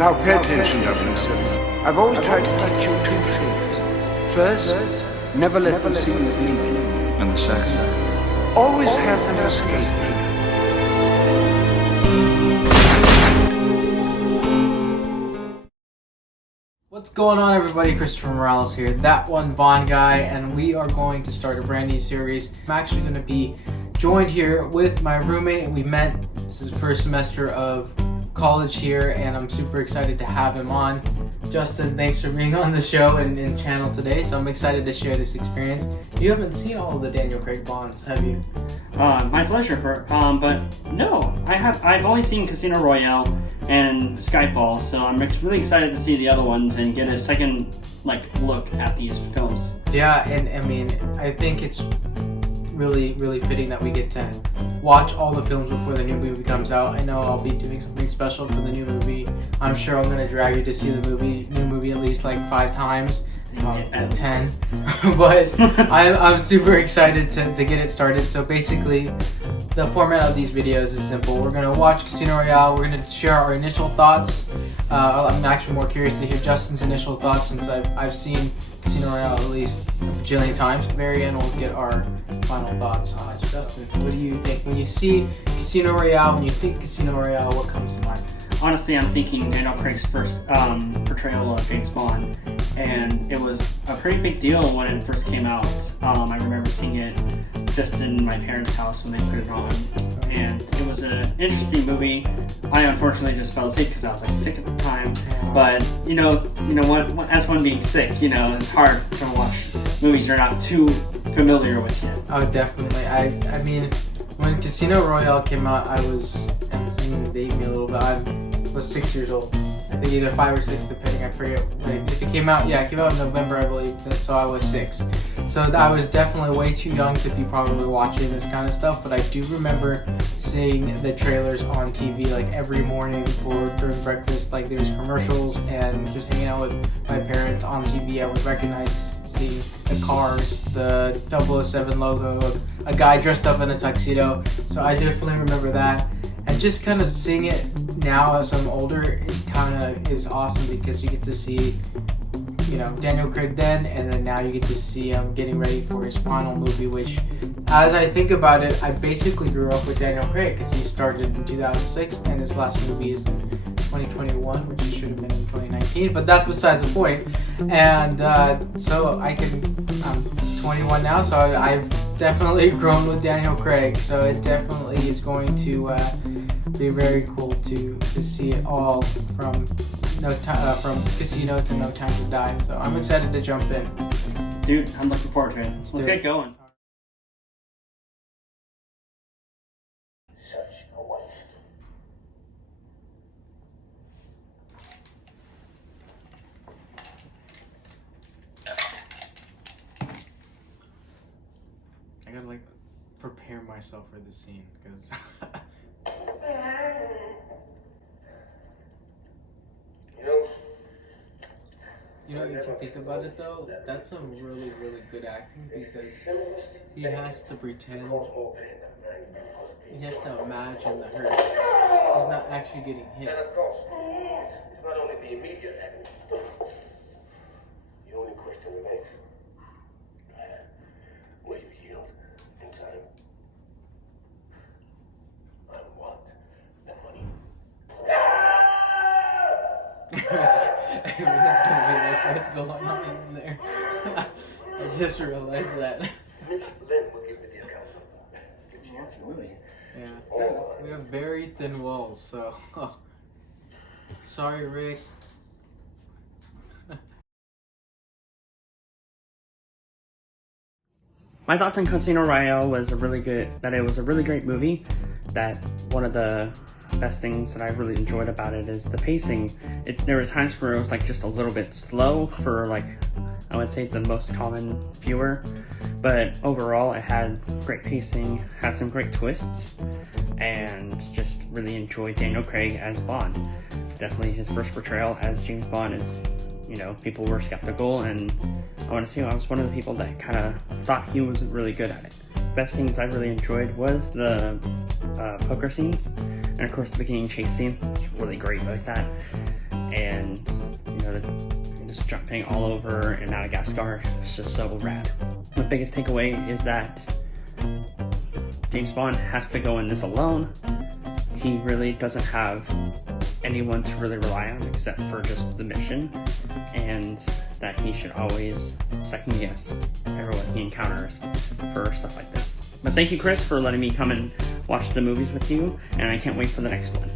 Now pay attention, 007. I've always tried to teach you two things. First, never let them see you bleed. And the second? Always have an escape plan. What's going on, everybody? Christopher Morales here, that one Bond guy, and we are going to start a brand new series. I'm actually going to be joined here with my roommate. We met, this is the first semester of college here, and I'm super excited to have him on. Justin, thanks for being on the show and channel today, so I'm excited to share this experience. You haven't seen all of the Daniel Craig Bonds, have you? My pleasure. But no, I've only seen Casino Royale and Skyfall, so I'm really excited to see the other ones and get a second look at these films. Yeah, and I mean, I think it's really fitting that we get to watch all the films before the new movie comes out. I know I'll be doing something special for the new movie. I'm sure I'm gonna drag you to see the new movie at least 5 times. At 10. But I'm super excited to get it started. So basically, the format of these videos is simple. We're going to watch Casino Royale. We're going to share our initial thoughts. I'm actually more curious to hear Justin's initial thoughts since I've seen Casino Royale at least a bajillion times. At the very end, we'll get our final thoughts on it. Justin, what do you think? When you see Casino Royale, when you think Casino Royale, what comes to mind? Honestly, I'm thinking Daniel Craig's first portrayal of James Bond, and it was a pretty big deal when it first came out. I remember seeing it just in my parents' house when they put it on, and it was an interesting movie. I unfortunately just fell asleep because I was sick at the time. But you know what? As one being sick, it's hard to watch movies you're not too familiar with yet. Oh, definitely. I mean, when Casino Royale came out, I was, and this is going to date me a little bit, I was 6 years old. I think either 5 or 6, depending, I forget. If it came out, it came out in November, I believe, so I was 6. So I was definitely way too young to be probably watching this kind of stuff, but I do remember seeing the trailers on TV every morning during breakfast. There's commercials, and just hanging out with my parents on TV, I would recognize seeing the cars, the 007 logo, a guy dressed up in a tuxedo. So I definitely remember that. And just kind of seeing it now as I'm older, it kind of is awesome because you get to see, Daniel Craig then, and then now you get to see him getting ready for his final movie, which, as I think about it, I basically grew up with Daniel Craig because he started in 2006 and his last movie is in 2021, which should have been in 2019, but that's besides the point. And so I'm 21 now, so I've definitely grown with Daniel Craig, so it definitely is going to be very cool to see it all from Casino to No Time to Die. So I'm excited to jump in. Dude, I'm looking forward to it. Let's get going. Such a waste. I gotta prepare myself for this scene because if you think about it though, that's some really good acting because he has to pretend, he has to imagine the hurt. He's not actually getting hit. And of course, it's not only the immediate end. The only question remains. Will you yield in time? I want the money. Everyone's gonna be what's going on in there? I just realized that. Miss Lynn will give me the account number. Absolutely. Yeah, we have very thin walls, so sorry, Rick. My thoughts on Casino Royale was it was a really great movie. That one of the best things that I really enjoyed about it is the pacing. There were times where it was just a little bit slow for I would say the most common viewer, but overall it had great pacing, had some great twists, and just really enjoyed Daniel Craig as Bond. Definitely his first portrayal as James Bond is, people were skeptical, and I want to say I was one of the people that kind of thought he was really good at it. Best things I really enjoyed was the poker scenes, and of course the beginning chase scene was really great like that. and just jumping all over in Madagascar. It's just so rad. The biggest takeaway is that James Bond has to go in this alone. He really doesn't have anyone to really rely on except for just the mission, and that he should always second guess everyone he encounters for stuff like this. But thank you, Chris, for letting me come and watch the movies with you, and I can't wait for the next one.